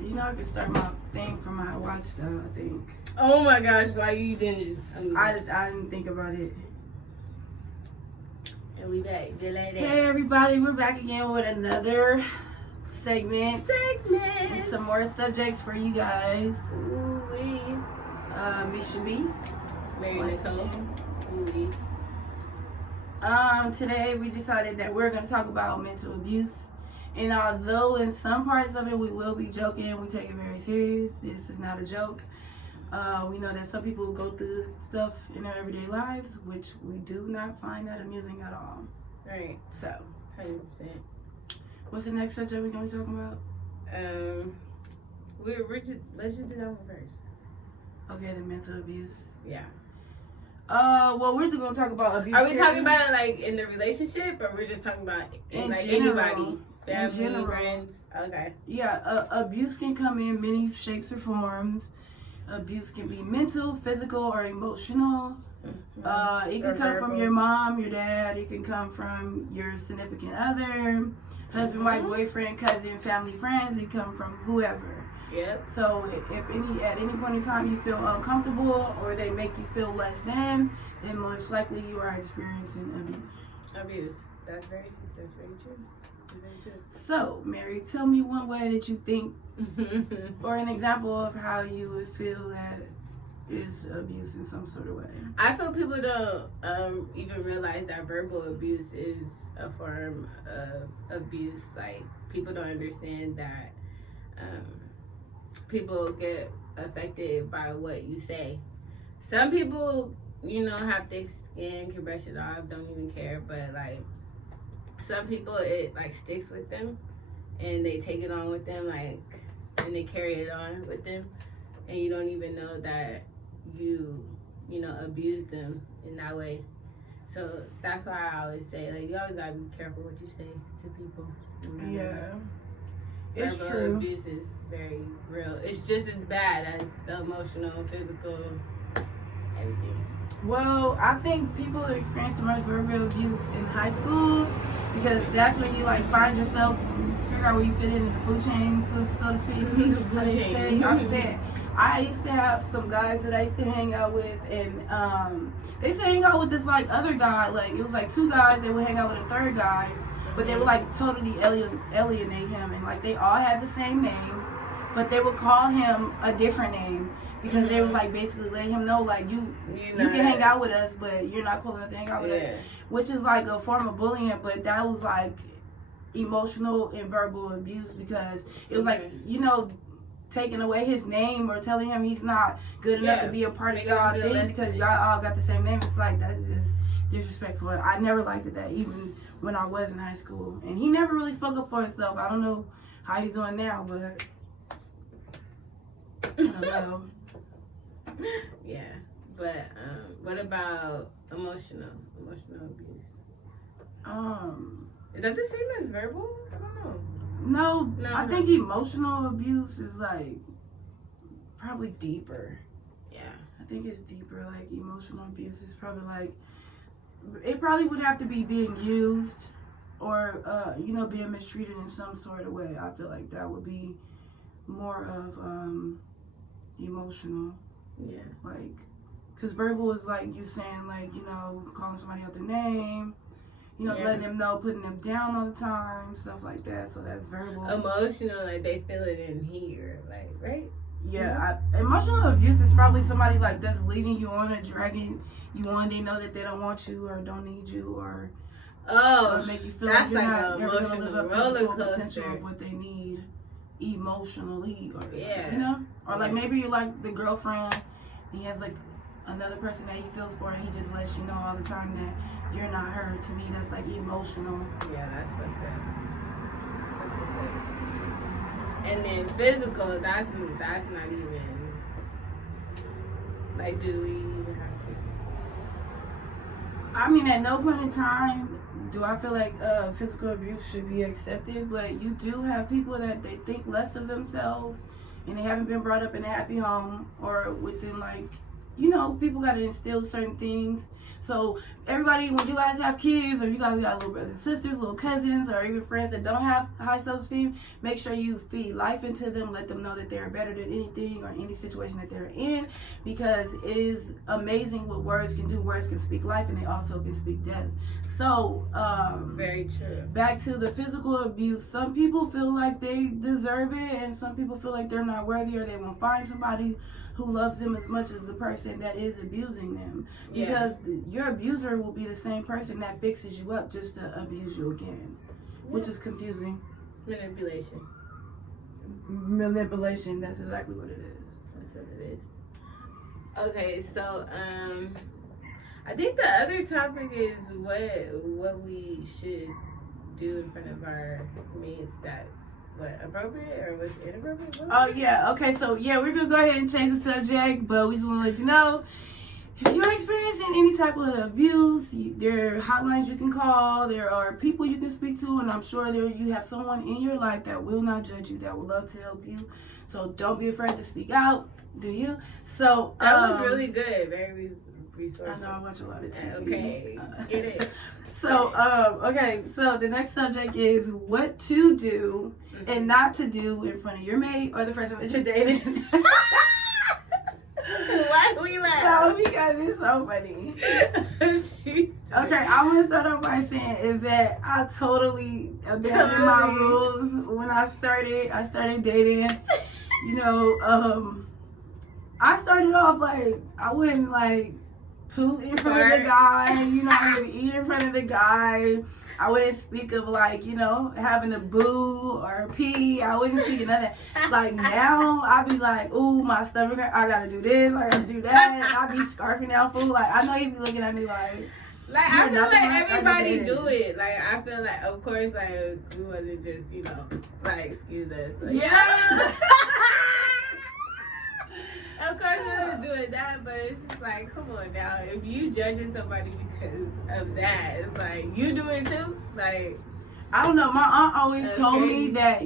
You know, I can start my thing from my watch though, I think. Oh my gosh, why you didn't just... I didn't think about it. And we back, just like that. Hey everybody, we're back again with another segment. And some more subjects for you guys. Ooh-wee. Misha B. Mary Nicole. Ooh-wee. Today we decided that we're going to talk about mental abuse. And although in some parts of it we will be joking, we take it very serious. This is not a joke. We know that some people go through stuff in their everyday lives, which we do not find that amusing at all. Right. So, 100%. what's the next subject we're going to be talking about? Let's just do that one first. Okay, the mental abuse. Yeah. Well, we're just going to talk about abuse. Are we talking about it like in the relationship, or we're just talking about in like general, anybody? Family, in general. friends? Okay. Yeah, abuse can come in many shapes or forms. Abuse can be mental, physical, or emotional. It can come from your mom, your dad. It can come from your significant other, husband, wife, boyfriend, cousin, family, friends. It can come from whoever. Yep. So if at any point in time you feel uncomfortable or they make you feel less than, then most likely you are experiencing abuse. Abuse. That's very true. Very true. So, Mary, tell me one way that you think, or an example of how you would feel that is abuse in some sort of way. I feel people don't even realize that verbal abuse is a form of abuse. Like, people don't understand that people get affected by what you say. Some people, have thick skin, can brush it off, don't even care, but like, some people, it like sticks with them and they take it on with them, like, and they carry it on with them, and you don't even know that you abused them in that way. So that's why I always say, like, you always gotta be careful what you say to people. Yeah, it's verbal true. Abuse is very real. It's just as bad as the emotional, physical, everything. Well, I think people experience the most verbal abuse in high school because that's when you like find yourself, figure out where you fit in the food chain, so to speak. I'm saying, I used to have some guys that I used to hang out with, and they used to hang out with this like other guy. Like it was like two guys that would hang out with a third guy, but they would like totally alienate him, and like they all had the same name, but they would call him a different name. Because they would like basically let him know like you can hang out with us, but you're not cool enough to hang out with us, which is like a form of bullying. But that was like emotional and verbal abuse because it was like taking away his name or telling him he's not good enough to be a part of y'all thing because y'all all got the same name. It's like that's just disrespectful. I never liked that even when I was in high school, and he never really spoke up for himself. I don't know how he's doing now, but I don't know. Yeah, but what about emotional abuse? Is that the same as verbal? I don't know. No, I think emotional abuse is like probably deeper. Yeah, I think it's deeper. Like emotional abuse is probably like it probably would have to be being used or being mistreated in some sort of way. I feel like that would be more of emotional. Yeah. Like, because verbal is like you saying, like, calling somebody out their name, letting them know, putting them down all the time, stuff like that. So that's verbal. Emotional, like they feel it in here, like, right? Yeah. Emotional abuse is probably somebody like that's leading you on or dragging you on. They know that they don't want you or don't need you or make you feel that's like you're like not an never gonna live up to the full roller potential coaster of what they need emotionally or yeah. Or like maybe you're like the girlfriend, he has like another person that he feels for and he just lets you know all the time that you're not her. To me that's like emotional. Yeah, that's fucked up. And then physical, that's not even like, do we even have to? I mean, at no point in time do I feel like physical abuse should be accepted, but you do have people that they think less of themselves and they haven't been brought up in a happy home or within like you know, people got to instill certain things. So everybody, when you guys have kids, or you guys got little brothers and sisters, little cousins, or even friends that don't have high self-esteem, make sure you feed life into them. Let them know that they're better than anything or any situation that they're in, because it is amazing what words can do. Words can speak life, and they also can speak death. So, very true. Back to the physical abuse. Some people feel like they deserve it, and some people feel like they're not worthy, or they won't find somebody who loves them as much as the person that is abusing them. Because your abuser will be the same person that fixes you up just to abuse you again, which is confusing. Manipulation, that's exactly what it is. That's what it is. Okay, so I think the other topic is what we should do in front of our mates that's appropriate or what's inappropriate. Oh yeah, okay, so yeah, we're gonna go ahead and change the subject, but we just want to let you know, if you're experiencing any type of abuse, there are hotlines you can call, there are people you can speak to, and I'm sure you have someone in your life that will not judge you, that would love to help you. So don't be afraid to speak out, do you? So that was really good, very resourceful. I know, I watch a lot of TV. Okay, get it. So, okay, so the next subject is what to do and not to do in front of your mate or the person that you're dating. Why do we laugh? No, because it's so funny. Okay, I'm going to start off by saying is that I totally abandoned my rules when I started dating. You know, I started off like, I wouldn't like poop in front of the guy, you know, I wouldn't eat in front of the guy. I wouldn't speak of like, you know, having a boo or a pee. I wouldn't speak of none of that. Like now, I be like, ooh, my stomach hurt. I gotta do this. I gotta do that. I be scarfing out food. Like I know he be looking at me like I feel like everybody do it. Like I feel like, of course, like we wasn't just, you know, like excuse us. Like, yeah. Of course we was doing that, but it's just like, come on now. If you judging somebody because of that, it's like, you do it too? Like, I don't know. My aunt always told me that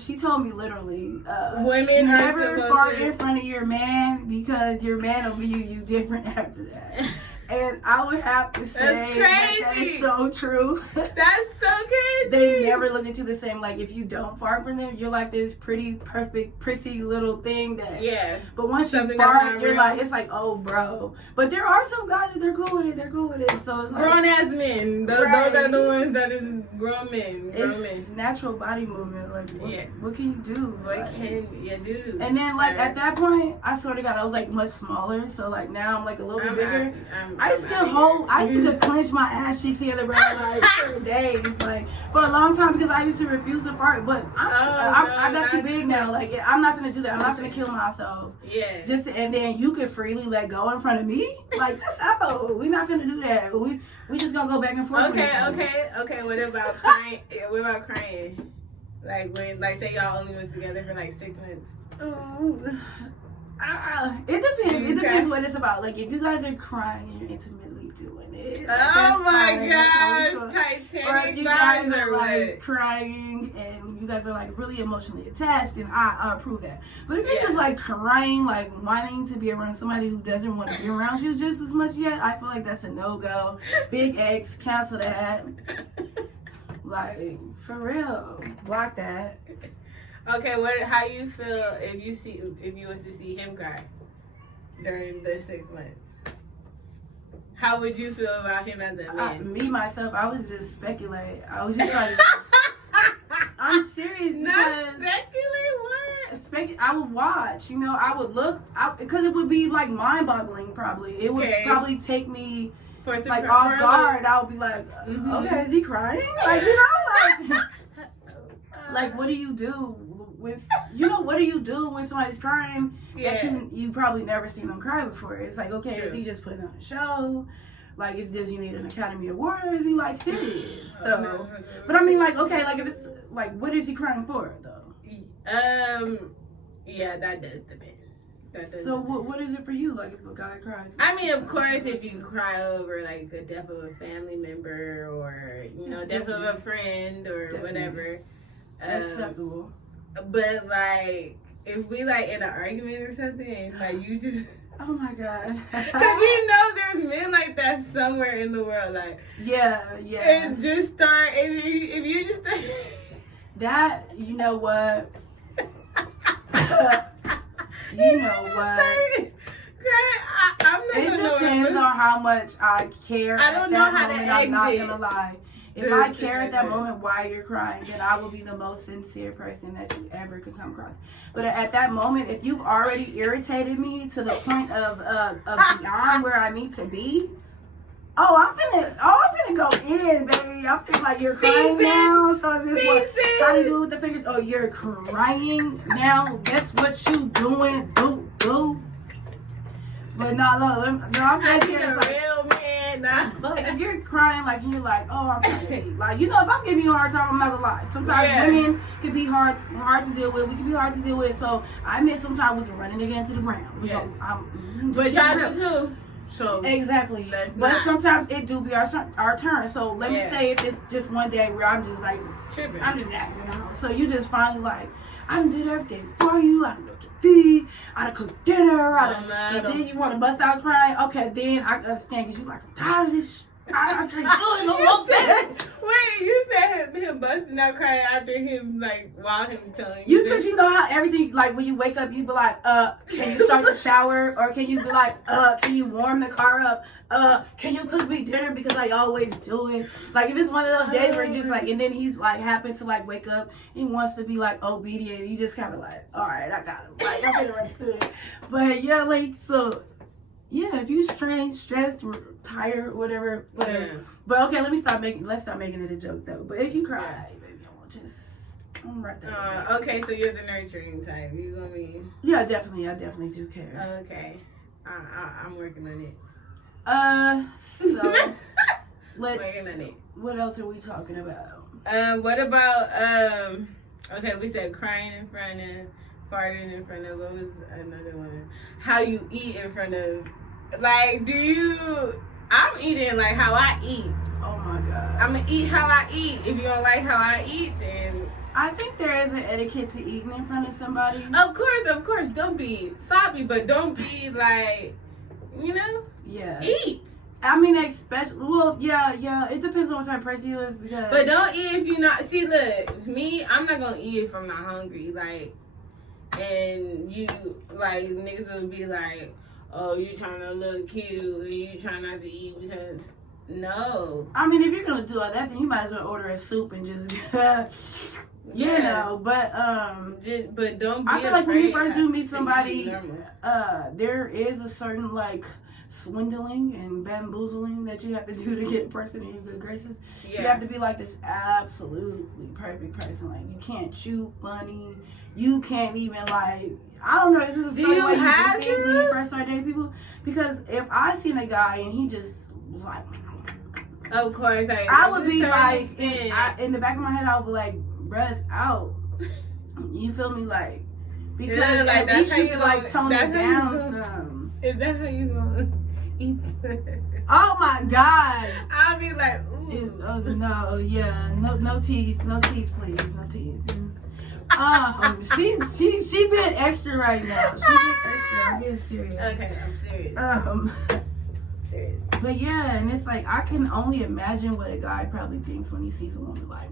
she told me literally, women never fart in front of your man because your man will view you different after that. And I would have to say that is so true. That's so crazy. They never look at you the same. Like if you don't fart for them, you're like this pretty perfect, prissy little thing that. Yeah. But once you fart, you're like, it's like, oh, bro. But there are some guys that they're cool with it. They're cool with it. So it's like, grown ass men. Those are the ones that is grown men. It's natural body movement. Like what can you do? What can you do? And then like at that point, I swear to God, I was like much smaller. So like now I'm like a little bit bigger. I used to clench my ass cheeks together, bro, like for days, like for a long time because I used to refuse to fart. But I got too big now. Like I'm not gonna do that. I'm not gonna kill myself. Yeah. And then you could freely let go in front of me. Like that's out. We're not gonna do that. We just gonna go back and forth. Okay. What about crying? What about crying? Like when, like, say y'all only was together for like 6 months. It depends. It depends what it's about. Like if you guys are crying and you're intimately doing it. Like, oh my gosh, Titanic. Or if you guys are like crying and you guys are like really emotionally attached, then I approve that. But if you're just like crying, like wanting to be around somebody who doesn't want to be around you just as much yet, I feel like that's a no-go. Big X, cancel that. Like for real, block that. Okay, how you feel if you was to see him cry during the 6 months? How would you feel about him as a man? Me myself, I was just speculating. I was just like, I'm serious. Not speculate what? I would watch. You know, I would look because it would be like mind-boggling. Probably it would probably take me like off guard. I would be like, okay, is he crying? Like you know, like what do you do? What do you do when somebody's crying that you probably never seen them cry before? It's like, okay, is he just putting on a show? Like, does he need an Academy Award or is he like serious? So, but I mean, like, okay, like if it's like, what is he crying for though? Yeah, that does depend. So what is it for you? Like if a guy cries? I mean, of course, if you cry over like the death of a family member or death of a friend or whatever, acceptable. But like if we like in an argument or something, and like you just Oh my God. Cause you know there's men like that somewhere in the world, like yeah. and just start if you just start that, you know what? You know what? I'm not It depends on how much I care. I don't at know that how moment. to I'm not exit gonna lie. If the I care at that situation. moment while you're crying, then I will be the most sincere person that you ever could come across. But at that moment, if you've already irritated me to the point of beyond where I need to be, I'm finna go in, baby. I feel like you're crying now. So is this what? How do you do it with the fingers? Oh, you're crying now. That's what you doing, boo. But no, I'm just here. a real man. Nah. But like, if you're crying, like you're like, oh, I'm trying to eat. Like, you know, if I'm giving you a hard time, I'm not gonna lie. Sometimes women can be hard to deal with. We can be hard to deal with. So I admit sometimes we can run it again to the ground. Yes. But y'all do too. So exactly. But sometimes it do be our turn. So let me say if it's just one day where I'm just like tripping. I'm just acting out. So you just finally like, I done did everything for you. I done got your feed. I done cooked dinner. And then you want to bust out crying. Okay, then I understand because you like, I'm tired of this. I can't do it no more. Wait, you said him busting out crying after him, like, while him telling you because you know how everything, like, when you wake up, you be like, can you start the shower? Or can you be like, can you warm the car up? Can you cook me dinner? Because I always do it. Like, if it's one of those days where you just, like, and then he's, like, happen to, like, wake up, he wants to be, like, obedient. You just kind of like, all right, I got him. Like, I'm gonna run through it. But, yeah, like, so... Yeah, if you stressed, tired, whatever. Yeah. But okay, let's stop making it a joke though. But if you cry, baby, I'm right there. Okay, so you're the nurturing type. You gonna be? Yeah, I definitely do care. Okay, I'm working on it. So let's. Working on it. What else are we talking about? What about Okay, we said crying in front of, farting in front of. What was another one? How you eat in front of. Like, I'm eating like how I eat. Oh my God. I'm gonna eat how I eat. If you don't like how I eat, then. I think there is an etiquette to eating in front of somebody. Of course. Don't be sloppy, but don't be like, Yeah. Eat. I mean, especially, well, yeah. It depends on what type of person you is because. But don't eat if you not. See, look, me, I'm not gonna eat if I'm not hungry. Like, and you, like, niggas will be like, oh, you trying to look cute and you trying not to eat because no. I mean, if you're gonna do all that, then you might as well order a soup and just, know. But but don't. Be I feel like when you first do meet somebody, there is a certain like swindling and bamboozling that you have to do to get a person in your good graces. Yeah. You have to be like this absolutely perfect person. Like you can't chew funny. You can't even like. I don't know. This is a certain way you do things when you first start dating people. Because if I seen a guy and he just was like, of course, I would be like, in the back of my head, I would be like, bruh, it's out. You feel me? Like, because at least you can like tone it down some. Is that how you gonna eat? Oh my God! I'll be like, ooh. No, yeah, no teeth, please, no teeth. She being extra right now. She being extra. I'm getting serious. Okay, I'm serious. Serious. But yeah, and it's like I can only imagine what a guy probably thinks when he sees a woman like.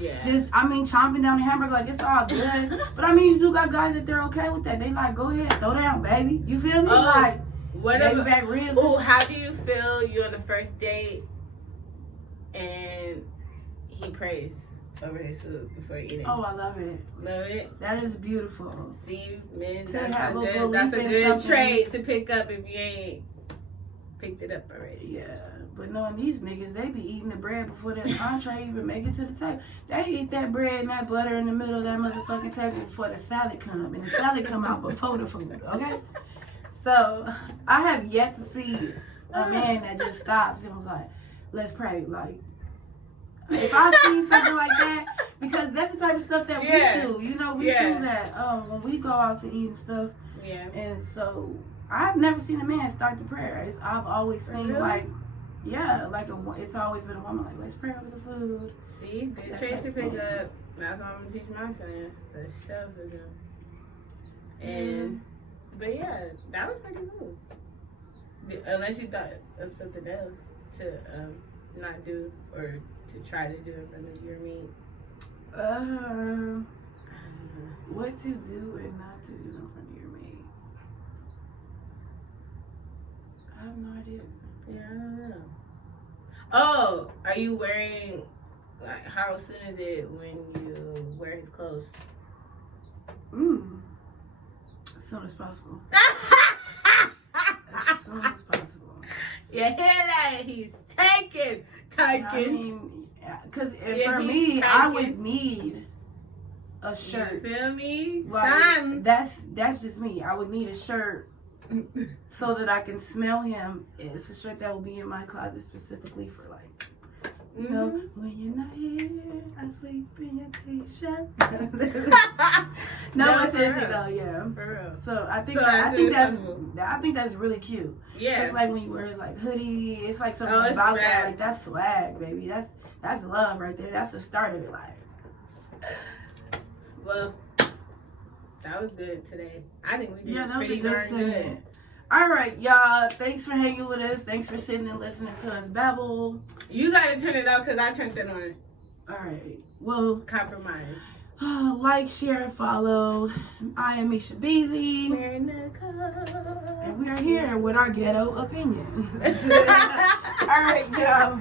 Yeah. Just, I mean, chomping down the hamburger like it's all good. But I mean, you do got guys that they're okay with that. They like, go ahead, throw down, baby. You feel me? Like, whatever. Back ribs. Oh, how do you feel? You're on the first date and he prays over his food before eating. Oh, I love it. Love it. That is beautiful. See, men, That's a good trait to pick up if you ain't picked it up already. Yeah, but knowing these niggas, they be eating the bread before that entree even make it to the table. They eat that bread and that butter in the middle of that motherfucking table before the salad come, and the salad come out before the food. Okay, so I have yet to see a man that just stops and was like, "Let's pray." Like, if I see something like that, because that's the type of stuff that we do. You know, we do that when we go out to eat and stuff. Yeah, and so. I've never seen a man start the prayer. I've always seen like it's always been a woman like, let's pray over the food. See, good trait to pick up. That's what I'm gonna teach my son. The stuff is him. And But yeah, that was pretty cool. Unless you thought of something else to not do or to try to do in front of your meat. What to do and not to do in front of your mate? I have no idea. Yeah, I don't know. Oh, are you wearing, like, how soon is it when you wear his clothes? As soon as possible. As soon as possible. You hear that? He's taking. I mean, because for me, I would need a shirt. You feel me? Like, that's just me. I would need a shirt so that I can smell him. It's a shirt that will be in my closet specifically for, like, you know, when you're not here, I sleep in your t-shirt. No, but seriously though, yeah. For real. So I think that's really cute. Yeah. It's like when you wear his like hoodie, it's like something it's about swag. that. Like that's swag, baby. That's love right there. That's the start of it. Like, well, that was good today. I think we did that was pretty a good darn good. segment. All right, y'all. Thanks for hanging with us. Thanks for sitting and listening to us babble. You gotta turn it off because I turned it on. All right. Well, Compromise. like, share, follow. I am Misha Beezy. We're Nicole. And we are here with our ghetto opinions. All right, y'all.